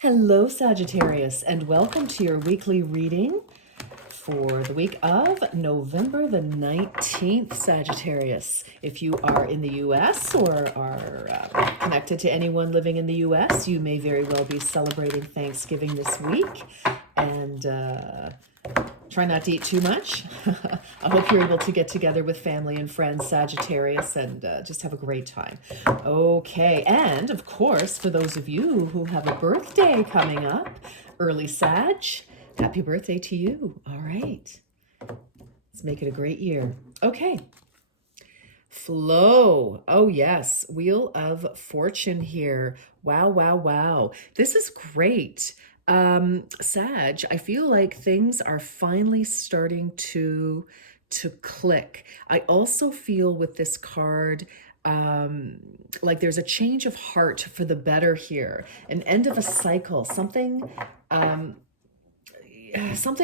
Hello, Sagittarius, and welcome to your weekly reading for the week of November the 19th, Sagittarius. If you are in the US or are connected to anyone living in the US, you may very well be celebrating Thanksgiving this week. And try not to eat too much. I hope you're able to get together with family and friends, Sagittarius, and just have a great time. Okay, and of course, for those of you who have a birthday coming up, early Sag, happy birthday to you. All right, let's make it a great year. Okay, flow. Oh, yes, Wheel of Fortune here. Wow, wow, wow. This is great. Sag, I feel like things are finally starting to click. I also feel with this card like there's a change of heart for the better here, an end of a cycle, something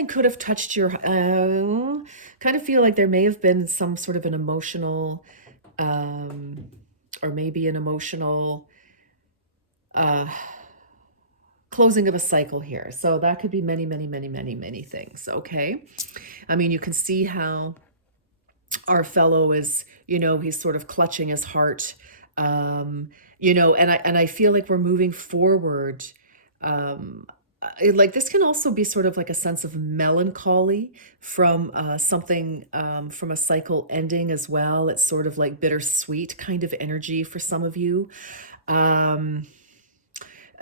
could have touched your kind of feel like there may have been some sort of an emotional or maybe an emotional uh closing of a cycle here. So that could be many, many, many, many, many things. Okay. I mean, you can see how our fellow is, he's sort of clutching his heart. And I feel like we're moving forward. Like this can also be sort of like a sense of melancholy from something from a cycle ending as well. It's sort of like bittersweet kind of energy for some of you. Um,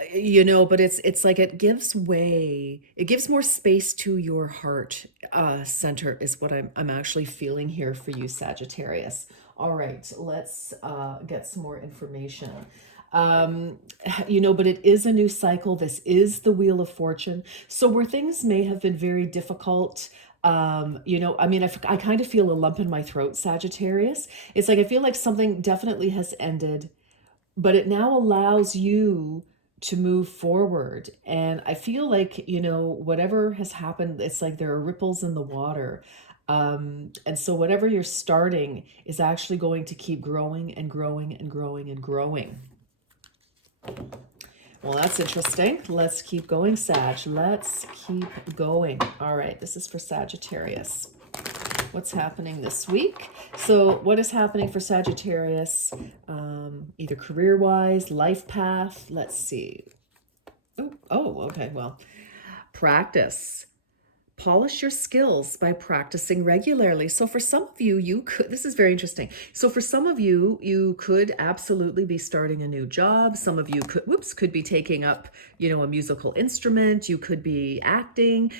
but it's like it gives way, it gives more space to your heart center is what I'm actually feeling here for you, Sagittarius. All right, let's get some more information. um but it is a new cycle. This is the Wheel of Fortune, so where things may have been very difficult, I mean, I kind of feel a lump in my throat, Sagittarius. It's like I feel like something definitely has ended, but it now allows you to move forward. And I feel like, whatever has happened, it's like there are ripples in the water. And so whatever you're starting is actually going to keep growing and growing and growing and growing. Well, that's interesting. Let's keep going, Sag. Let's keep going. All right, this is for Sagittarius. What's happening this week? So what is happening for Sagittarius, either career-wise, life path? Let's see. Okay, well, practice. Polish your skills by practicing regularly. So for some of you, this is very interesting. So for some of you, you could absolutely be starting a new job. Some of you could be taking up, a musical instrument. You could be acting,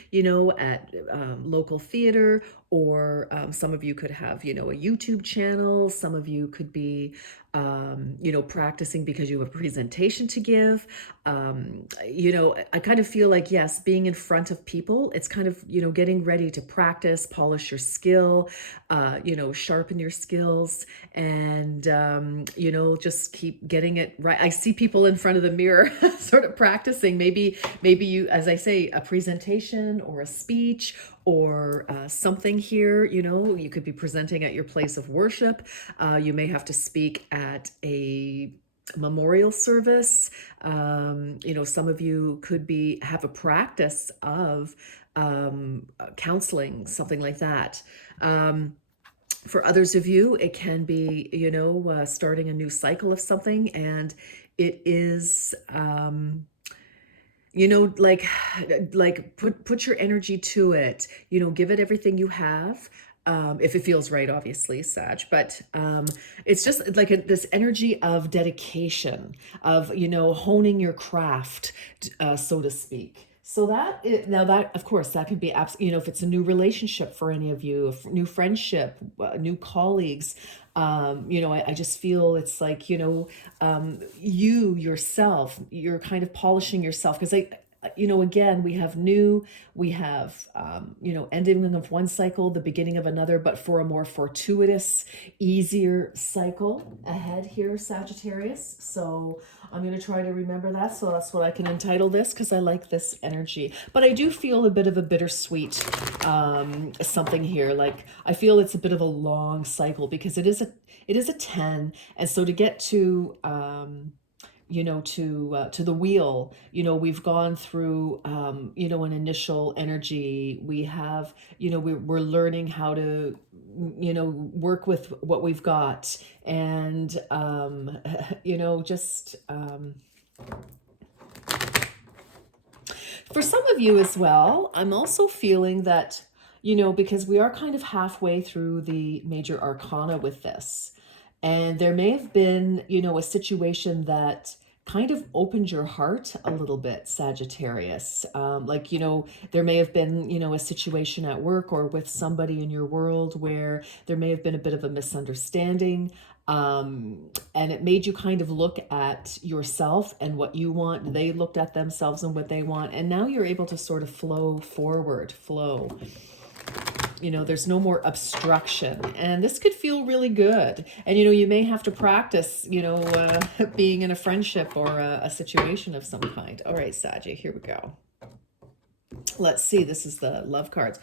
at local theater, or some of you could have, a YouTube channel. Some of you could be, practicing because you have a presentation to give. I kind of feel like, yes, being in front of people, it's kind of, getting ready to practice, polish your skill, sharpen your skills, and, just keep getting it right. I see people in front of the mirror sort of practicing. Maybe you, as I say, a presentation or a speech or something here. You could be presenting at your place of worship. You may have to speak at a memorial service. Some of you could have a practice of counseling, something like that. For others of you, it can be, starting a new cycle of something, and it is, like put your energy to it, give it everything you have. If it feels right, obviously, Sag, but it's just like this energy of dedication, of, honing your craft, so to speak. So now that, of course, that could be, if it's a new relationship for any of you, a new friendship, new colleagues, I just feel it's like, you yourself, you're kind of polishing yourself, because again, we have, ending of one cycle, the beginning of another, but for a more fortuitous, easier cycle ahead here, Sagittarius. So I'm going to try to remember that. So that's what I can entitle this, because I like this energy. But I do feel a bit of a bittersweet something here. Like I feel it's a bit of a long cycle, because it is a 10. And so to get to, to the wheel. We've gone through, an initial energy. We have, we're learning how to, work with what we've got. And, just, for some of you as well, I'm also feeling that, because we are kind of halfway through the major arcana with this, and there may have been, a situation that kind of opened your heart a little bit, Sagittarius. Like, there may have been, a situation at work or with somebody in your world where there may have been a bit of a misunderstanding. And it made you kind of look at yourself and what you want. They looked at themselves and what they want. And now you're able to sort of flow forward, flow. There's no more obstruction. And this could feel really good. And, you may have to practice, being in a friendship or a situation of some kind. All right, Saggy, here we go. Let's see. This is the love cards.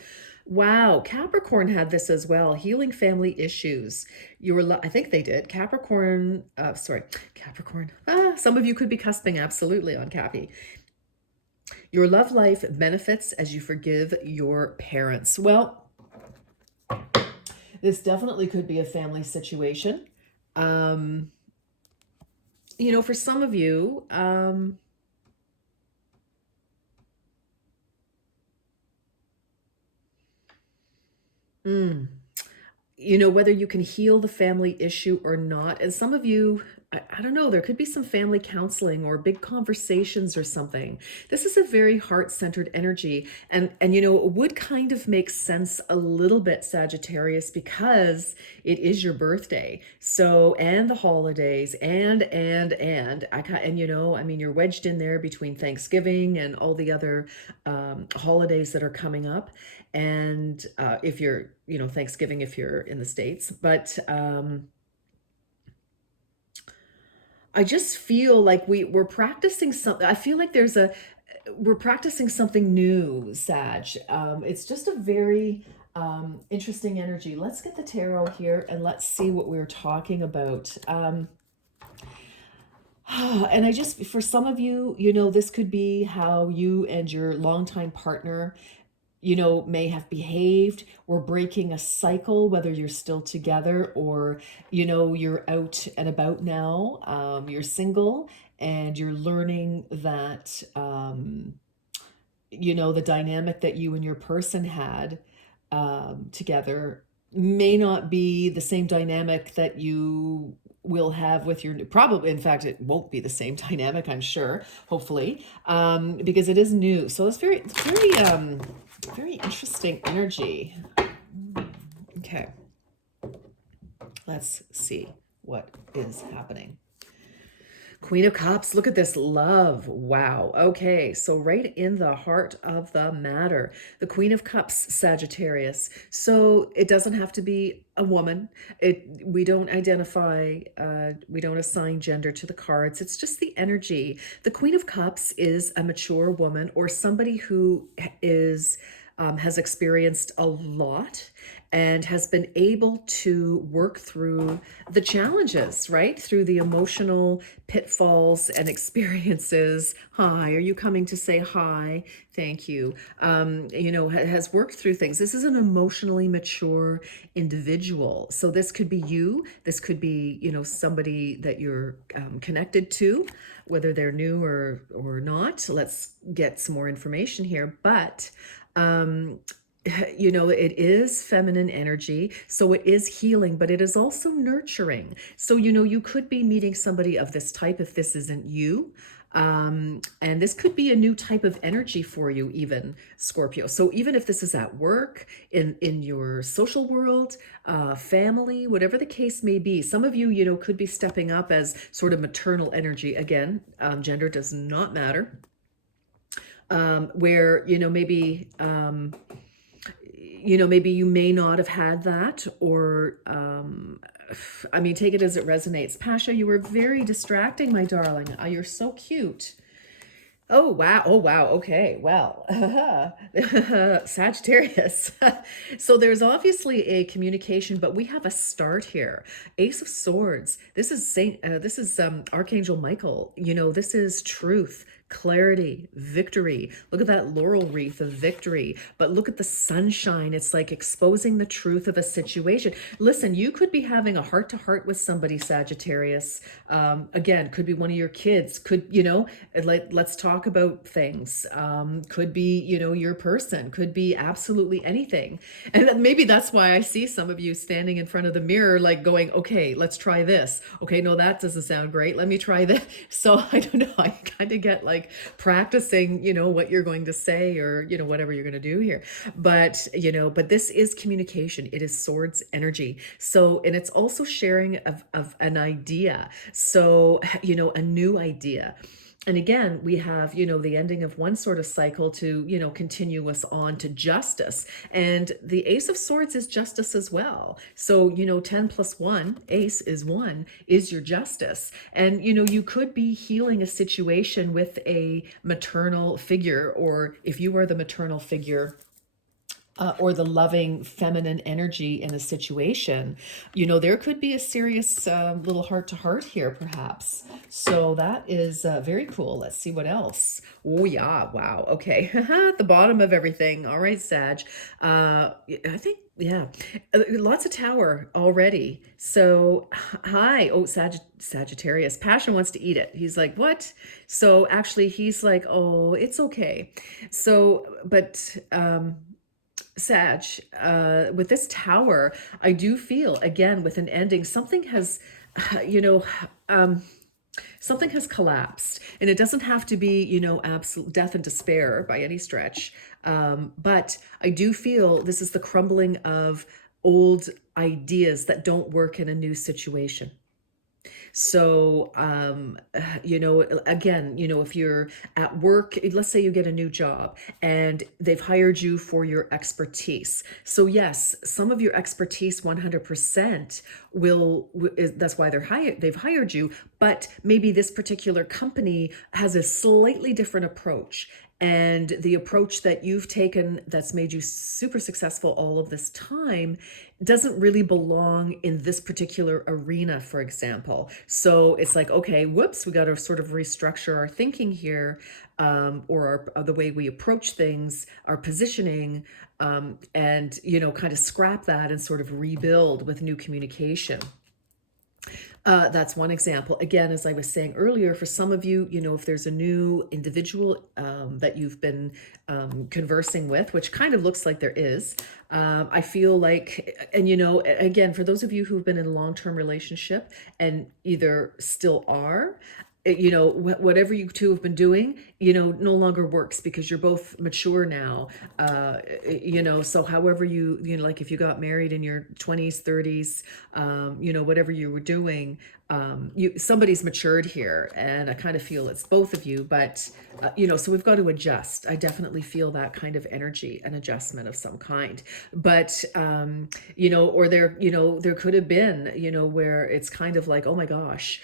Wow, Capricorn had this as well. Healing family issues. I think they did. Capricorn. Some of you could be cusping absolutely on Cappy. Your love life benefits as you forgive your parents. Well, this definitely could be a family situation. For some of you, whether you can heal the family issue or not. And some of you, I don't know, there could be some family counseling or big conversations or something. This is a very heart-centered energy. And it would kind of make sense a little bit, Sagittarius, because it is your birthday. So, and the holidays and, you're wedged in there between Thanksgiving and all the other holidays that are coming up. And if you're, Thanksgiving, if you're in the States, but I just feel like we're practicing something. I feel like we're practicing something new, Sag. It's just a very interesting energy. Let's get the tarot here and let's see what we're talking about. And for some of you, this could be how you and your longtime partner, may have behaved, or breaking a cycle, whether you're still together or, you're out and about now, you're single and you're learning that, the dynamic that you and your person had together may not be the same dynamic that you will have with probably, in fact, it won't be the same dynamic, I'm sure, hopefully, because it is new. So it's very interesting energy. Okay. Let's see what is happening. Queen of Cups, look at this love. Wow. Okay, so right in the heart of the matter, the Queen of Cups, Sagittarius. So it doesn't have to be a woman. We don't identify, we don't assign gender to the cards. It's just the energy. The Queen of Cups is a mature woman or somebody who is has experienced a lot and has been able to work through the challenges, right? Through the emotional pitfalls and experiences. Hi, are you coming to say hi? Thank you. Has worked through things. This is an emotionally mature individual. So this could be you. This could be, somebody that you're connected to, whether they're new or not. Let's get some more information here. But it is feminine energy, so it is healing, but it is also nurturing. So, you could be meeting somebody of this type if this isn't you. And this could be a new type of energy for you, even, Scorpio. So even if this is at work, in your social world, family, whatever the case may be, some of you, could be stepping up as sort of maternal energy. Again, gender does not matter. Where, maybe... maybe you may not have had that, or, take it as it resonates. Pasha, you were very distracting, my darling. You're so cute. Oh, wow. Oh, wow. Okay. Well, Sagittarius. So there's obviously a communication, but we have a start here. Ace of Swords. This is Archangel Michael. You know, this is truth, clarity, victory. Look at that laurel wreath of victory. But look at the sunshine. It's like exposing the truth of a situation. Listen, you could be having a heart to heart with somebody, Sagittarius. Again, could be one of your kids. Could, you know, let's talk about things. Could be, you know, your person. Could be absolutely anything. And maybe that's why I see some of you standing in front of the mirror, like going, okay, let's try this. Okay, no, that doesn't sound great. Let me try this. So I don't know. I kind of get like practicing, you know, what you're going to say or, you know, whatever you're going to do here. But, you know, but this is communication. It is swords energy. So, and it's also sharing of an idea. So, you know, a new idea. And again, we have, you know, the ending of one sort of cycle to, you know, continue us on to justice. And the Ace of Swords is justice as well. So, you know, 10 plus 1, ace is 1, is your justice. And, you know, you could be healing a situation with a maternal figure, or if you are the maternal figure, or the loving feminine energy in a situation, you know, there could be a serious little heart to heart here, perhaps. So that is very cool. Let's see what else. Oh, yeah. Wow. Okay. At the bottom of everything. All right, Sag. I think, yeah, lots of tower already. So, hi. Oh, Sagittarius. Passion wants to eat it. He's like, what? So actually, he's like, oh, it's okay. So, but, Sag, with this tower, I do feel again with an ending, something has, you know, something has collapsed, and it doesn't have to be, you know, absolute death and despair by any stretch. But I do feel this is the crumbling of old ideas that don't work in a new situation. So, you know, again, you know, if you're at work, let's say you get a new job and they've hired you for your expertise. So, yes, some of your expertise 100% that's why they've hired you, but maybe this particular company has a slightly different approach. And the approach that you've taken that's made you super successful all of this time doesn't really belong in this particular arena, for example. So it's like, okay, whoops, we got to sort of restructure our thinking here, or the way we approach things, our positioning, and, you know, kind of scrap that and sort of rebuild with new communication. That's one example. Again, as I was saying earlier, for some of you, you know, if there's a new individual that you've been conversing with, which kind of looks like there is, I feel like, and you know, again, for those of you who've been in a long-term relationship and either still are, you know, whatever you two have been doing, you know, no longer works because you're both mature now. You know, so however you know, like if you got married in your 20s, 30s, you know, whatever you were doing, somebody's matured here, and I kind of feel it's both of you. But you know, so we've got to adjust. I definitely feel that kind of energy, an adjustment of some kind. But you know, or there, you know, there could have been, you know, where it's kind of like, oh my gosh,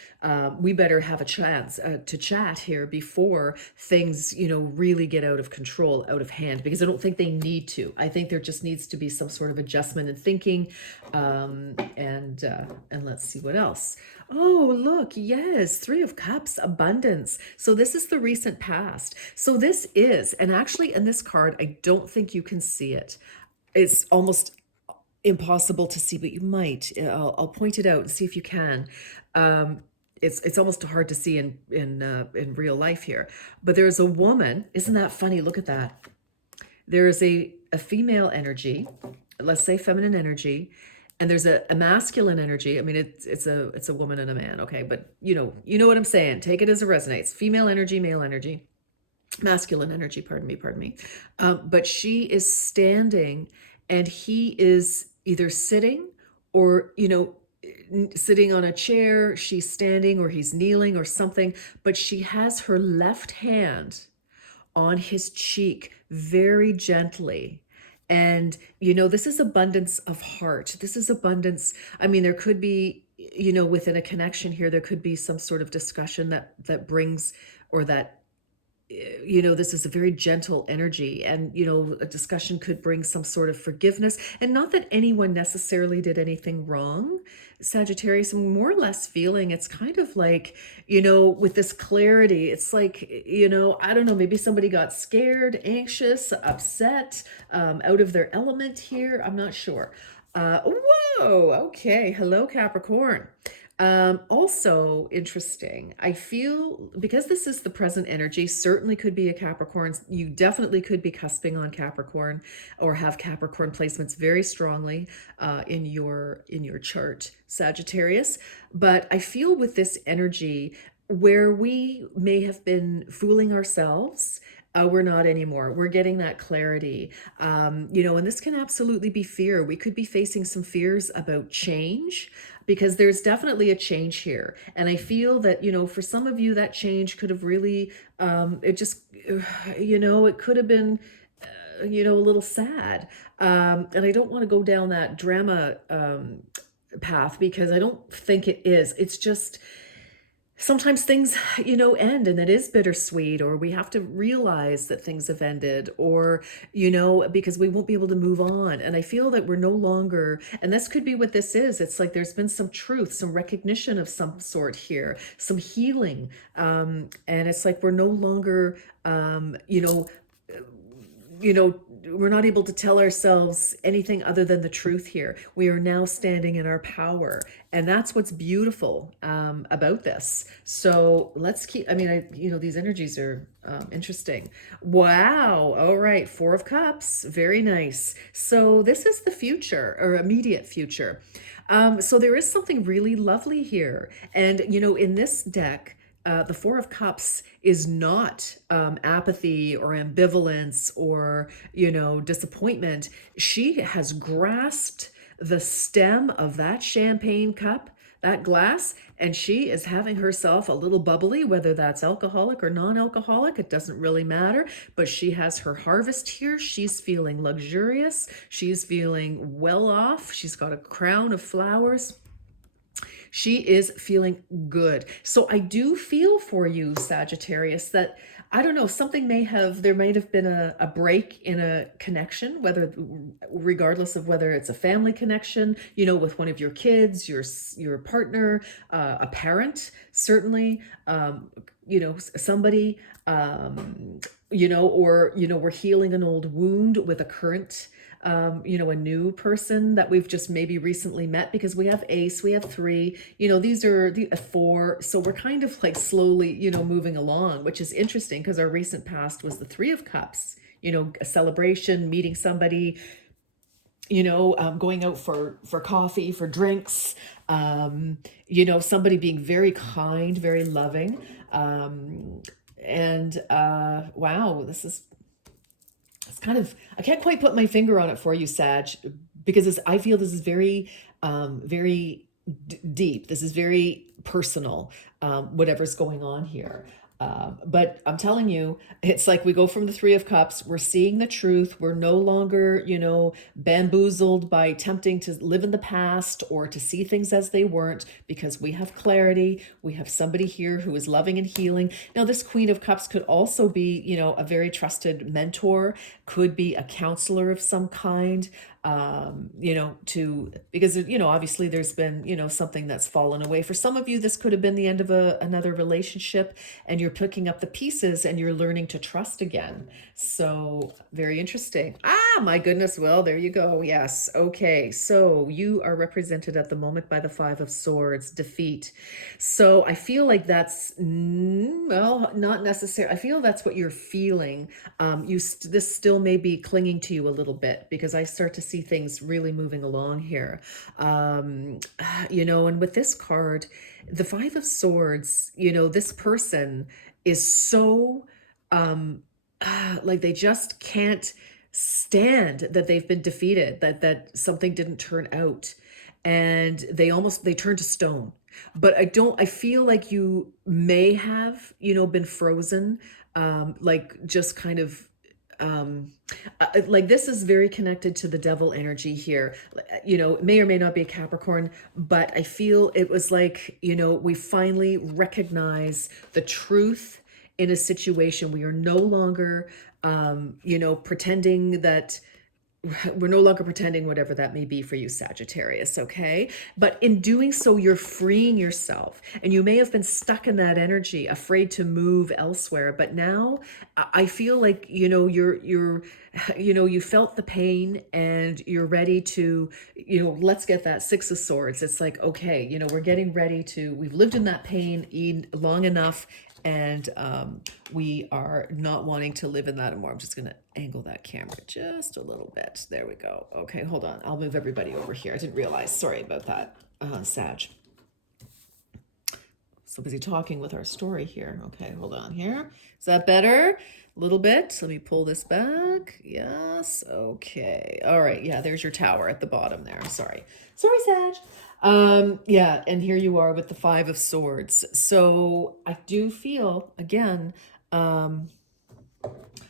we better have a chance to chat here before things, you know, really get out of control, out of hand, because I don't think they need to. I think there just needs to be some sort of adjustment in thinking. And let's see what else. Oh, look, yes, Three of Cups, abundance. So this is the recent past. So this is, and actually in this card, I don't think you can see it. It's almost impossible to see, but you might. I'll point it out and see if you can. It's almost hard to see in real life here. But there's a woman. Isn't that funny? Look at that. There is a female energy, let's say feminine energy, and there's a masculine energy. I mean, it's a woman and a man, okay? But you know what I'm saying. Take it as it resonates. Female energy, male energy, masculine energy. Pardon me. But she is standing, and he is either sitting, or sitting on a chair. She's standing, or he's kneeling, or something. But she has her left hand on his cheek very gently. And, this is abundance of heart. This is abundance. I mean, there could be, within a connection here, there could be some sort of discussion that brings, or that this is a very gentle energy, and, a discussion could bring some sort of forgiveness. And not that anyone necessarily did anything wrong, Sagittarius. I'm more or less feeling it's kind of like, with this clarity, it's like, I don't know, maybe somebody got scared, anxious, upset, out of their element here. I'm not sure. Whoa, okay. Hello, Capricorn. Also interesting. I feel because this is the present energy, certainly could be a Capricorn. You definitely could be cusping on Capricorn or have Capricorn placements very strongly in your chart, Sagittarius. But I feel with this energy where we may have been fooling ourselves, we're not anymore. We're getting that clarity. And this can absolutely be fear. We could be facing some fears about change because there's definitely a change here. And I feel that, for some of you, that change could have really, it just, it could have been, a little sad. And I don't want to go down that drama path because I don't think it is. It's just, sometimes things, end, and it is bittersweet, or we have to realize that things have ended, or, because we won't be able to move on. And I feel that we're no longer, and this could be what this is. It's like there's been some truth, some recognition of some sort here, some healing. And it's like we're no longer, we're not able to tell ourselves anything other than the truth here. We are now standing in our power. And that's what's beautiful about this. So let's keep, these energies are interesting. Wow. All right. Four of Cups. Very nice. So this is the future or immediate future. So there is something really lovely here. And, in this deck, the Four of Cups is not apathy or ambivalence or, disappointment. She has grasped the stem of that champagne cup, that glass, and she is having herself a little bubbly, whether that's alcoholic or non-alcoholic, it doesn't really matter, but she has her harvest here. She's feeling luxurious. She's feeling well off. She's got a crown of flowers. She is feeling good. So I do feel for you, Sagittarius, that I don't know, there might have been a break in a connection, regardless of whether it's a family connection, with one of your kids, your partner, a parent, certainly, somebody, or, we're healing an old wound with a current, a new person that we've just maybe recently met, because we have Ace, we have 3, these are the 4. So we're kind of like slowly, moving along, which is interesting because our recent past was the 3 of Cups, a celebration, meeting somebody, going out for coffee, for drinks, somebody being very kind, very loving. Wow, it's kind of, I can't quite put my finger on it for you, Sag, because I feel this is very, very deep. This is very personal, whatever's going on here. But I'm telling you, it's like we go from the 3 of Cups. We're seeing the truth. We're no longer, bamboozled by attempting to live in the past or to see things as they weren't, because we have clarity. We have somebody here who is loving and healing. Now, this Queen of Cups could also be, a very trusted mentor, could be a counselor of some kind. Because, obviously there's been, something that's fallen away. For some of you, this could have been the end of another relationship, and you're picking up the pieces and you're learning to trust again. So very interesting. My goodness. Well, there you go. Yes. Okay. So you are represented at the moment by the 5 of Swords, defeat. So I feel like that's, well, not necessarily. I feel that's what you're feeling. This still may be clinging to you a little bit, because I start to see things really moving along here. And with this card, the 5 of Swords, this person is so, like they just can't stand that they've been defeated, that something didn't turn out, and they turn to stone. But I feel like you may have, been frozen, like just kind of, like this is very connected to the devil energy here. It may or may not be a Capricorn, but I feel it was like, we finally recognize the truth in a situation. We are no longer, pretending that we're no longer pretending, whatever that may be for you, Sagittarius, okay? But in doing so, you're freeing yourself. And you may have been stuck in that energy, afraid to move elsewhere. But now I feel like, you felt the pain and you're ready to, let's get that Six of Swords. It's like, okay, we're getting ready to, we've lived in that pain long enough, and we are not wanting to live in that anymore. I'm just going to angle that camera just a little bit. There we go. Okay, hold on. I'll move everybody over here. I didn't realize. Sorry about that, Sag. So busy talking with our story here. Okay, hold on here. Is that better? A little bit. Let me pull this back. Yes. Okay. All right. Yeah, there's your tower at the bottom there. Sorry, Sag. Yeah, and here you are with the Five of Swords. So I do feel, again,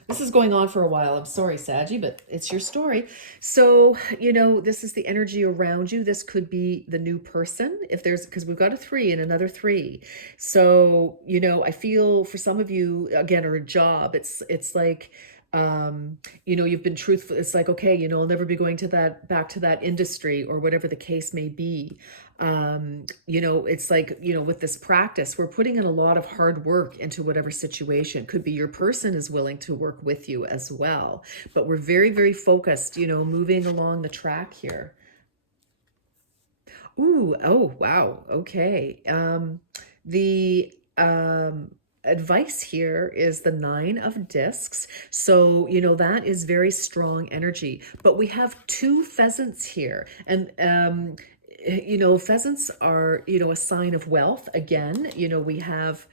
this is going on for a while. I'm sorry, Saggy, but it's your story. So, this is the energy around you. This could be the new person, because we've got a 3 and another 3. So, I feel for some of you, again, or a job, it's like, you've been truthful. It's like, okay, I'll never be going back to that industry, or whatever the case may be. It's like, with this practice, we're putting in a lot of hard work into whatever situation. Could be your person is willing to work with you as well, but we're very, very focused, moving along the track here. Ooh, oh, wow. Okay. The advice here is the 9 of discs. So, that is very strong energy, but we have 2 pheasants here. And, pheasants are, a sign of wealth. Again, we have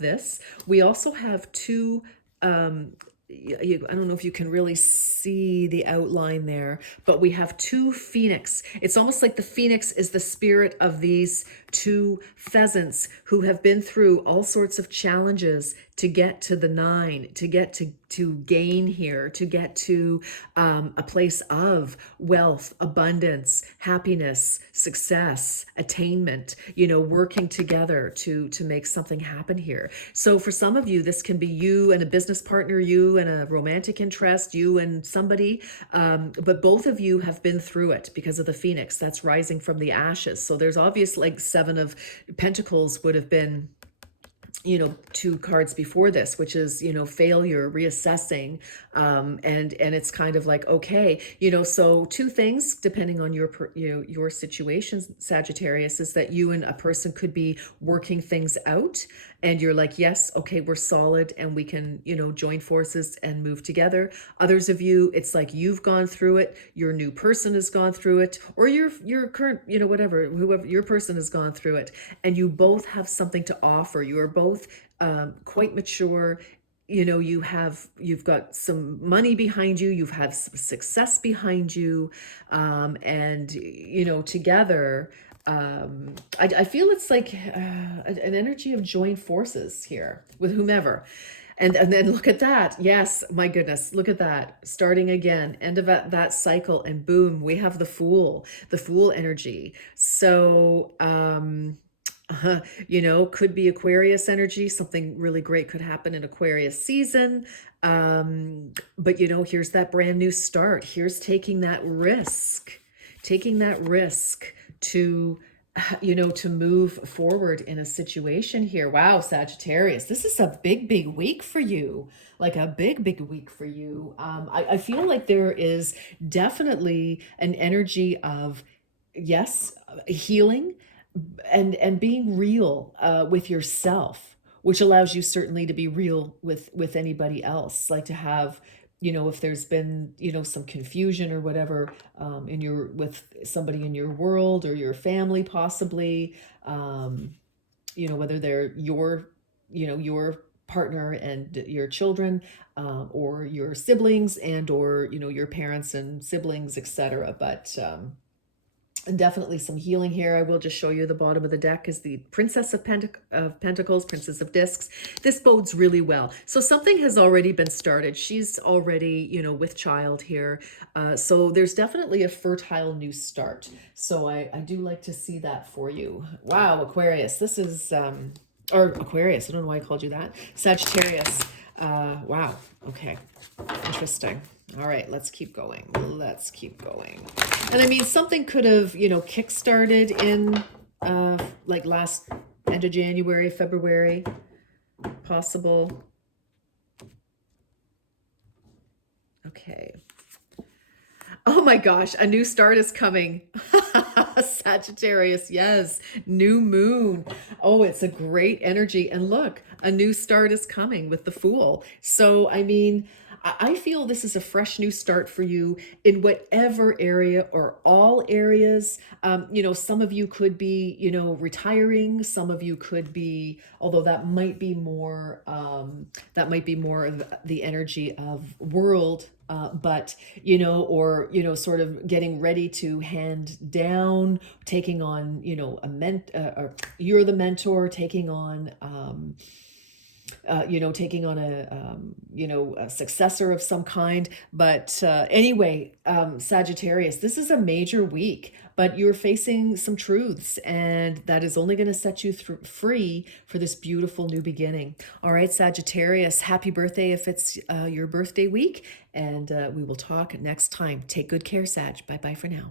this. We also have 2, I don't know if you can really see the outline there, but we have 2 phoenix. It's almost like the phoenix is the spirit of these 2 pheasants who have been through all sorts of challenges to get to the 9, to get to gain here, to get to a place of wealth, abundance, happiness, success, attainment, working together to make something happen here. So for some of you, this can be you and a business partner, you and a romantic interest, you and somebody, but both of you have been through it because of the phoenix that's rising from the ashes. So there's obvious, like 7 of Pentacles would have been, 2 cards before this, which is, failure, reassessing. And it's kind of like, okay, so 2 things, depending on your situation, Sagittarius, is that you and a person could be working things out, and you're like, yes, okay, we're solid and we can, join forces and move together. Others of you, it's like you've gone through it, your new person has gone through it, or your current, whoever your person has gone through it, and you both have something to offer. You are both quite mature. You've got some money behind you, you've had some success behind you, and together, I feel it's like an energy of joint forces here with whomever. And then look at that. Yes, my goodness, look at that. Starting again, end of that cycle, and boom, we have the Fool energy. So, could be Aquarius energy. Something really great could happen in Aquarius season. But here's that brand new start. Here's taking that risk to, to move forward in a situation here. Wow, Sagittarius, this is a big, big week for you. Like a big, big week for you. I feel like there is definitely an energy of, yes, healing, and being real with yourself, which allows you certainly to be real with anybody else, like to have, if there's been, some confusion or whatever, with somebody in your world or your family, possibly, whether they're your partner and your children, or your siblings or, your parents and siblings, etc. But, and definitely some healing here. I will just show you the bottom of the deck is the Princess of Pentacles, Princess of Discs. This bodes really well. So something has already been started. She's already, with child here. So there's definitely a fertile new start. So I do like to see that for you. Wow, Aquarius, this is or Aquarius. I don't know why I called you that. Sagittarius. Wow. Okay. Interesting. All right, let's keep going. Let's keep going. And I mean, something could have, kick-started in like last end of January, February, possible. Okay. Oh my gosh, a new start is coming. Sagittarius, yes. New moon. Oh, it's a great energy. And look, a new start is coming with the Fool. So, I mean, I feel this is a fresh new start for you in whatever area or all areas. Some of you could be, retiring. Some of you could be, although that might be more of the energy of world, but sort of getting ready to hand down, taking on, or you're the mentor, taking on, a successor of some kind. But anyway, Sagittarius, this is a major week, but you're facing some truths, and that is only going to set you free for this beautiful new beginning. All right, Sagittarius, happy birthday if it's your birthday week, and we will talk next time. Take good care, Sag. Bye-bye for now.